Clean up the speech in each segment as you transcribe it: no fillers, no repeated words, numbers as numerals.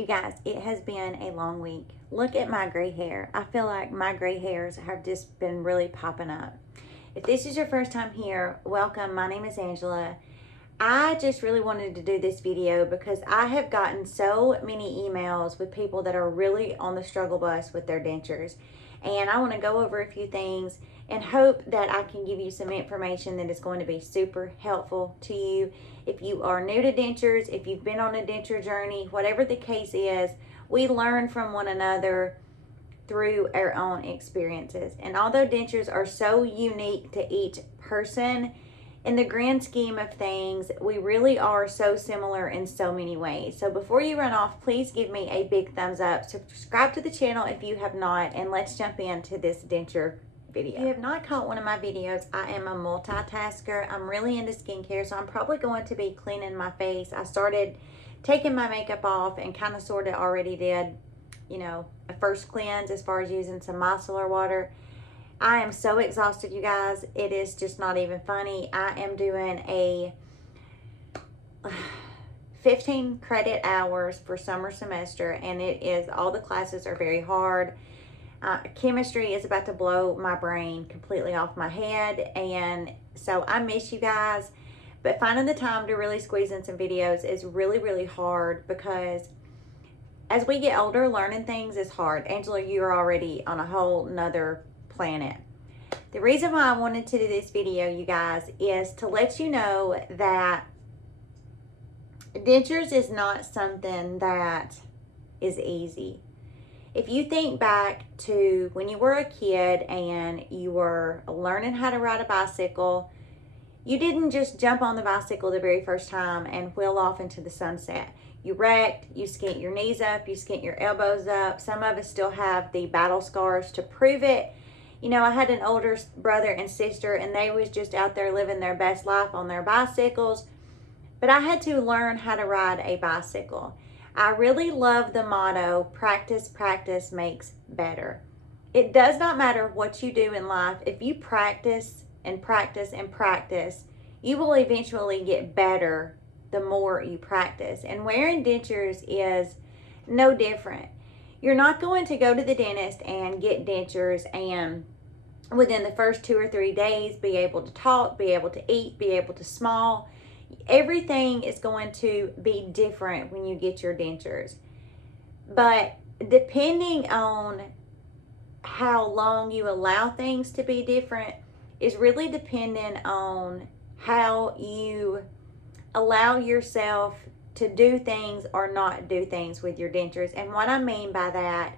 You guys, it has been a long week. Look at my gray hair. I feel like my gray hairs have just been really popping up. If this is your first time here, welcome. My name is Angela. I just really wanted to do this video because I have gotten so many emails with people that are really on the struggle bus with their dentures. And I want to go over a few things and hope that I can give you some information that is going to be super helpful to you. If you are new to dentures, if you've been on a denture journey, whatever the case is, we learn from one another through our own experiences. And although dentures are so unique to each person, in the grand scheme of things, we really are so similar in so many ways. So before you run off, please give me a big thumbs up. Subscribe to the channel if you have not, and let's jump into this denture video. If you have not caught one of my videos, I am a multitasker. I'm really into skincare, so I'm probably going to be cleaning my face. I started taking my makeup off and kind of sort of already did, a first cleanse as far as using some micellar water. I am so exhausted, you guys. It is just not even funny. I am doing a 15 credit hours for summer semester, and it is, all the classes are very hard. Chemistry is about to blow my brain completely off my head, and so I miss you guys. But finding the time to really squeeze in some videos is really, really hard because as we get older, learning things is hard. Angela, you're already on a whole nother planet. The reason why I wanted to do this video, you guys, is to let you know that dentures is not something that is easy. If you think back to when you were a kid and you were learning how to ride a bicycle, you didn't just jump on the bicycle the very first time and wheel off into the sunset. You wrecked, you skint your knees up, you skint your elbows up. Some of us still have the battle scars to prove it. I had an older brother and sister, and they was just out there living their best life on their bicycles. But I had to learn how to ride a bicycle. I really love the motto, practice, practice makes better. It does not matter what you do in life. If you practice and practice and practice, you will eventually get better the more you practice. And wearing dentures is no different. You're not going to go to the dentist and get dentures and within the first 2 or 3 days be able to talk, be able to eat, be able to smile. Everything is going to be different when you get your dentures. But depending on how long you allow things to be different is really dependent on how you allow yourself to do things or not do things with your dentures. And what I mean by that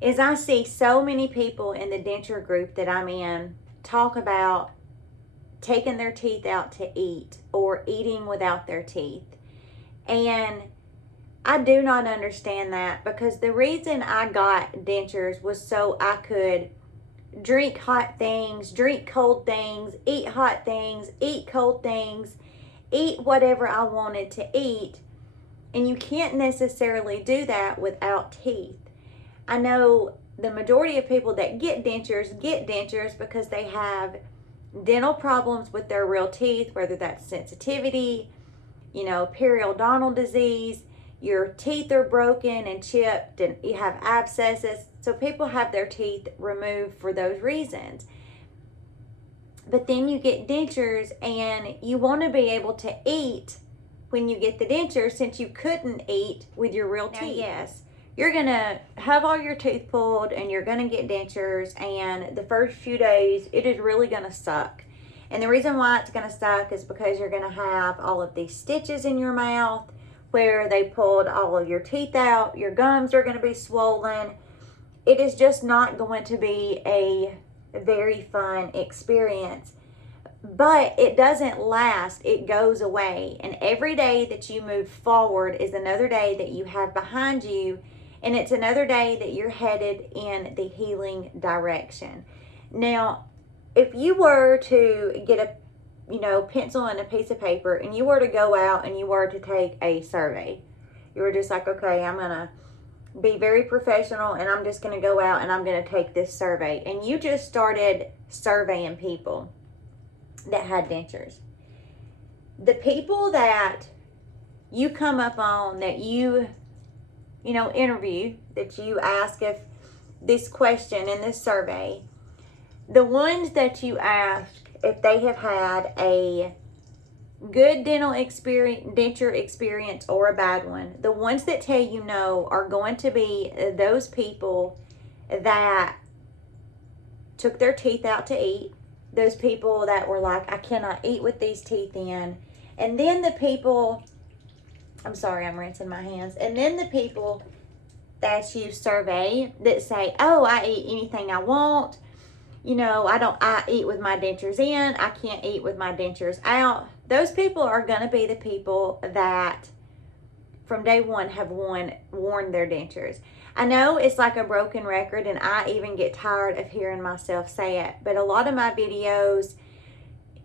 is I see so many people in the denture group that I'm in talk about taking their teeth out to eat or eating without their teeth. And I do not understand that, because the reason I got dentures was so I could drink hot things, drink cold things, eat hot things, eat cold things, eat whatever I wanted to eat. And you can't necessarily do that without teeth. I know the majority of people that get dentures because they have dental problems with their real teeth, whether that's sensitivity, periodontal disease, your teeth are broken and chipped, and you have abscesses. So people have their teeth removed for those reasons. But then you get dentures and you want to be able to eat when you get the dentures, since you couldn't eat with your real teeth. Now, yes, you're going to have all your teeth pulled and you're going to get dentures, and the first few days it is really going to suck. And the reason why it's going to suck is because you're going to have all of these stitches in your mouth where they pulled all of your teeth out. Your gums are going to be swollen. It is just not going to be a very fun experience. But it doesn't last, it goes away. And every day that you move forward is another day that you have behind you, and it's another day that you're headed in the healing direction. Now, if you were to get a pencil and a piece of paper, and you were to go out and you were to take a survey, you were just like, okay, I'm going to be very professional and I'm just going to go out and I'm going to take this survey. And you just started surveying people that had dentures. The people that you come up on that you interview that you ask, if this question in this survey, the ones that you ask if they have had a good denture experience or a bad one, the ones that tell you no are going to be those people that took their teeth out to eat, those people that were like, I cannot eat with these teeth in, and then the people, I'm sorry, I'm rinsing my hands, and then the people that you survey that say, oh, I eat anything I want, I eat with my dentures in, I can't eat with my dentures out. Those people are going to be the people that from day one have worn their dentures. I know it's like a broken record, and I even get tired of hearing myself say it, but a lot of my videos,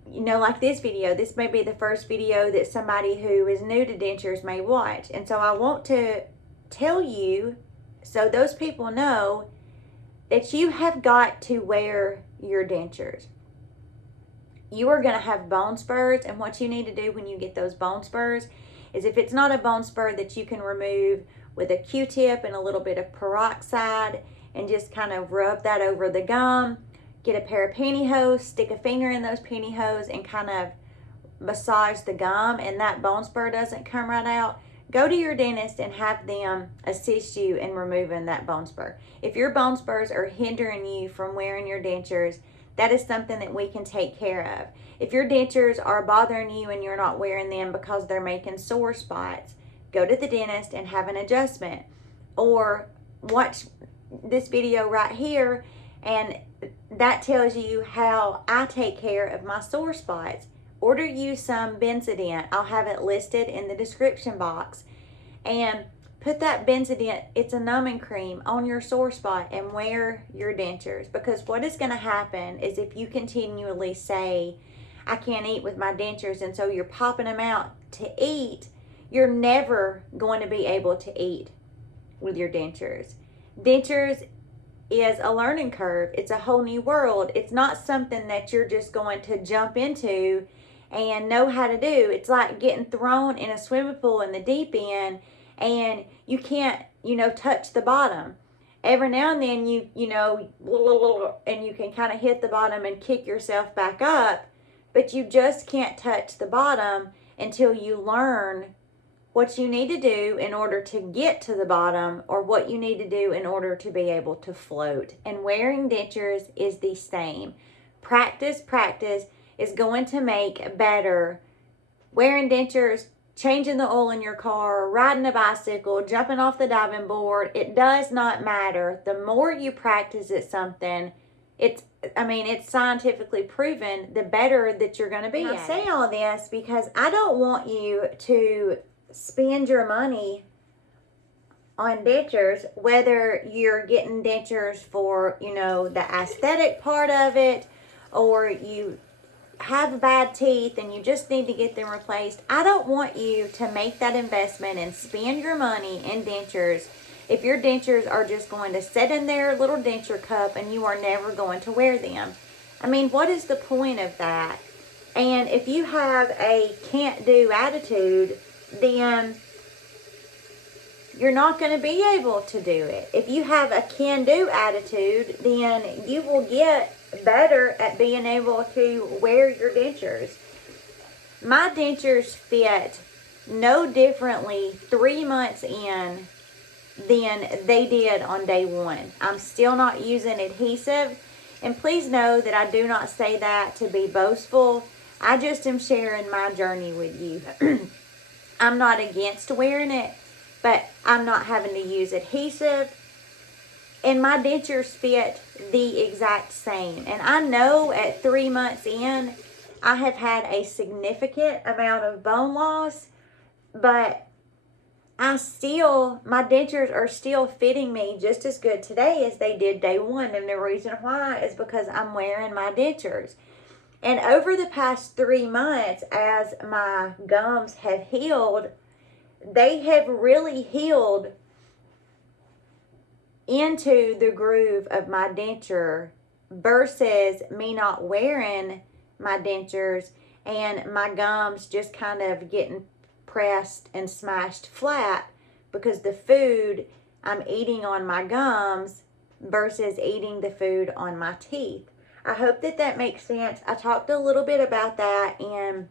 like this video, this may be the first video that somebody who is new to dentures may watch. And so I want to tell you, so those people know, that you have got to wear your dentures. You are going to have bone spurs, and what you need to do when you get those bone spurs is, if it's not a bone spur that you can remove with a Q-tip and a little bit of peroxide and just kind of rub that over the gum, get a pair of pantyhose, stick a finger in those pantyhose and kind of massage the gum, and that bone spur doesn't come right out, go to your dentist and have them assist you in removing that bone spur. If your bone spurs are hindering you from wearing your dentures, that is something that we can take care of. If your dentures are bothering you and you're not wearing them because they're making sore spots, go to the dentist and have an adjustment. Or watch this video right here, and that tells you how I take care of my sore spots. Order you some Benzodent. I'll have it listed in the description box. And put that Benzodent, it's a numbing cream, on your sore spot and wear your dentures. Because what is going to happen is, if you continually say, I can't eat with my dentures, and so you're popping them out to eat, you're never going to be able to eat with your dentures. Dentures is a learning curve. It's a whole new world. It's not something that you're just going to jump into and know how to do. It's like getting thrown in a swimming pool in the deep end, and you can't, touch the bottom. Every now and then and you can kind of hit the bottom and kick yourself back up, but you just can't touch the bottom until you learn what you need to do in order to get to the bottom, or what you need to do in order to be able to float. And wearing dentures is the same. Practice is going to make better. Wearing dentures, changing the oil in your car, riding a bicycle, jumping off the diving board, it does not matter. The more you practice at something, it's scientifically proven, the better that you're going to be. And I say all this because I don't want you to spend your money on dentures, whether you're getting dentures for, the aesthetic part of it, or you have bad teeth and you just need to get them replaced. I don't want you to make that investment and spend your money in dentures if your dentures are just going to sit in their little denture cup and you are never going to wear them. What is the point of that? And if you have a can't-do attitude, then you're not going to be able to do it. If you have a can-do attitude, then you will get better at being able to wear your dentures. My dentures fit no differently 3 months in than they did on day one. I'm still not using adhesive, and please know that I do not say that to be boastful. I just am sharing my journey with you. I'm not against wearing it, but I'm not having to use adhesive. And my dentures fit the exact same. And I know at 3 months in, I have had a significant amount of bone loss, but my dentures are still fitting me just as good today as they did day one. And the reason why is because I'm wearing my dentures. And over the past 3 months, as my gums have healed, they have really healed into the groove of my denture, versus me not wearing my dentures and my gums just kind of getting pressed and smashed flat because the food I'm eating on my gums versus eating the food on my teeth. I hope that that makes sense. I talked a little bit about that in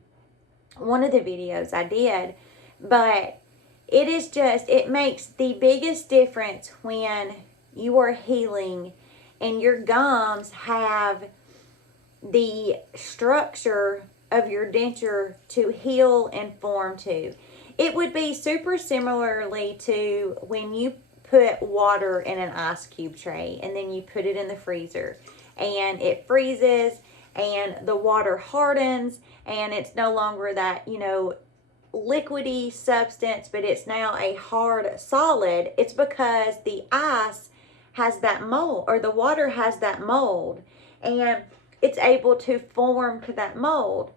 one of the videos I did, but it is just, it makes the biggest difference when you are healing and your gums have the structure of your denture to heal and form to. It would be super similarly to when you put water in an ice cube tray and then you put it in the freezer and it freezes and the water hardens and it's no longer that, liquidy substance, but it's now a hard solid. It's because the ice has that mold, or the water has that mold, and it's able to form to that mold.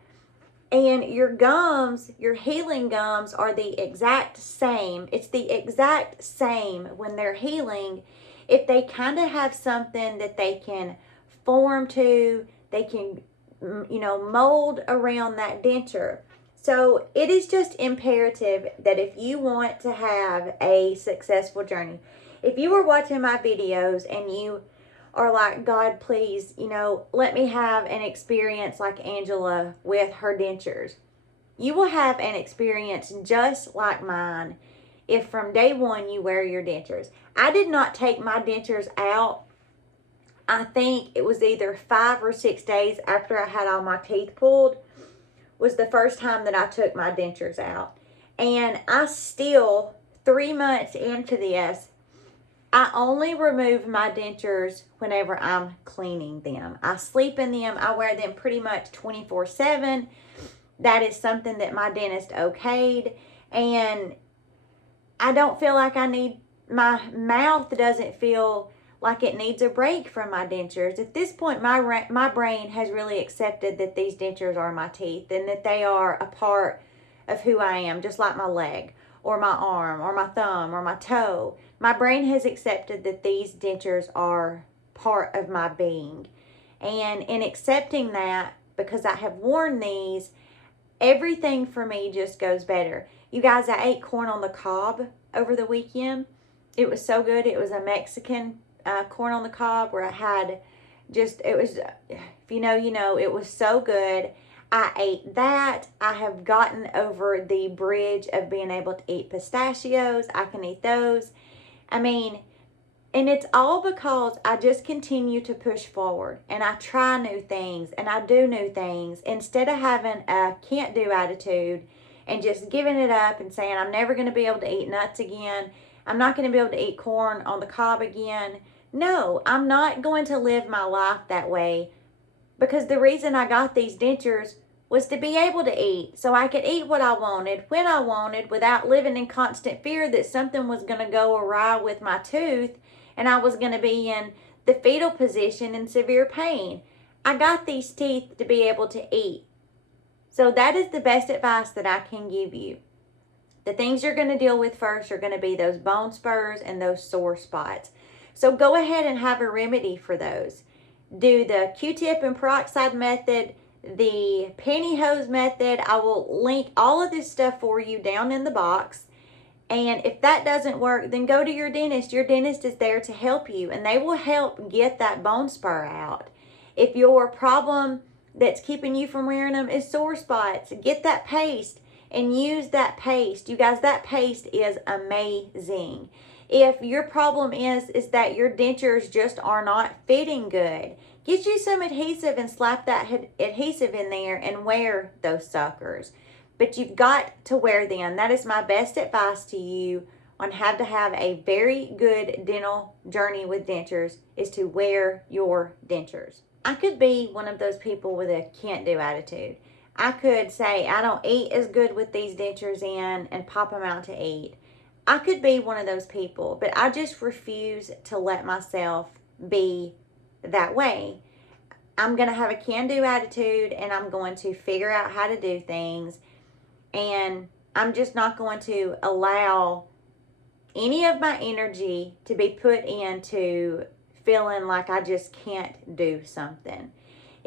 And your gums, your healing gums, are the exact same. It's the exact same when they're healing. If they kind of have something that they can form to, they can, mold around that denture. So it is just imperative that if you want to have a successful journey, if you are watching my videos and you are like, God, please, let me have an experience like Angela with her dentures. You will have an experience just like mine if from day one you wear your dentures. I did not take my dentures out. I think it was either 5 or 6 days after I had all my teeth pulled was the first time that I took my dentures out. And I still, 3 months into this, I only remove my dentures whenever I'm cleaning them. I sleep in them. I wear them pretty much 24/7. That is something that my dentist okayed. And I don't feel like my mouth doesn't feel like it needs a break from my dentures. At this point, my brain has really accepted that these dentures are my teeth and that they are a part of who I am, just like my leg or my arm or my thumb or my toe. My brain has accepted that these dentures are part of my being. And in accepting that, because I have worn these, everything for me just goes better. You guys, I ate corn on the cob over the weekend. It was so good. It was a Mexican corn on the cob where I had it was, if you know, it was so good. I ate that. I have gotten over the bridge of being able to eat pistachios. I can eat those. And it's all because I just continue to push forward and I try new things and I do new things instead of having a can't do attitude and just giving it up and saying I'm never going to be able to eat nuts again. I'm not going to be able to eat corn on the cob again. No, I'm not going to live my life that way, because the reason I got these dentures was to be able to eat, so I could eat what I wanted, when I wanted, without living in constant fear that something was going to go awry with my tooth and I was going to be in the fetal position in severe pain. I got these teeth to be able to eat. So that is the best advice that I can give you. The things you're going to deal with first are going to be those bone spurs and those sore spots. So go ahead and have a remedy for those. Do the Q-tip and peroxide method, the pantyhose method. I will link all of this stuff for you down in the box. And if that doesn't work, then go to your dentist. Your dentist is there to help you, and they will help get that bone spur out. If your problem that's keeping you from wearing them is sore spots, get that paste and use that paste. You guys, that paste is amazing. If your problem is that your dentures just are not fitting good, get you some adhesive and slap that adhesive in there and wear those suckers. But you've got to wear them. That is my best advice to you on how to have a very good dental journey with dentures, is to wear your dentures. I could be one of those people with a can't do attitude. I could say I don't eat as good with these dentures in and pop them out to eat. I could be one of those people, but I just refuse to let myself be that way. I'm going to have a can-do attitude, and I'm going to figure out how to do things, and I'm just not going to allow any of my energy to be put into feeling like I just can't do something.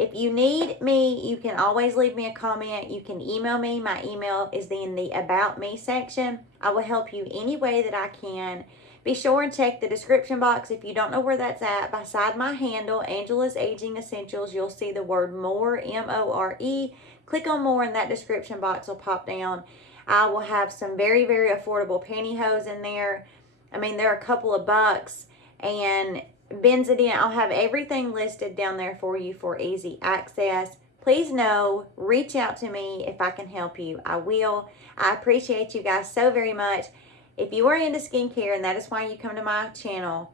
If you need me, you can always leave me a comment. You can email me. My email is in the About Me section. I will help you any way that I can. Be sure and check the description box. If you don't know where that's at, beside my handle, Angela's Aging Essentials, you'll see the word more, M-O-R-E. Click on more and that description box will pop down. I will have some very, very affordable pantyhose in there. I mean, they're a couple of bucks. And Benzidine, I'll have everything listed down there for you for easy access. Please know, reach out to me if I can help you. I will. I appreciate you guys so very much. If you are into skincare, and that is why you come to my channel,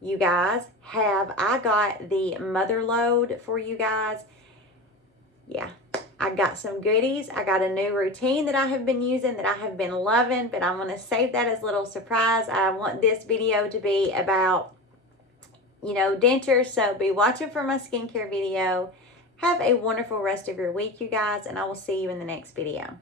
you guys, I got the mother load for you guys. Yeah, I got some goodies. I got a new routine that I have been using that I have been loving, but I'm going to save that as a little surprise. I want this video to be about, you know, dentures, so be watching for my skincare video. Have a wonderful rest of your week, you guys, and I will see you in the next video.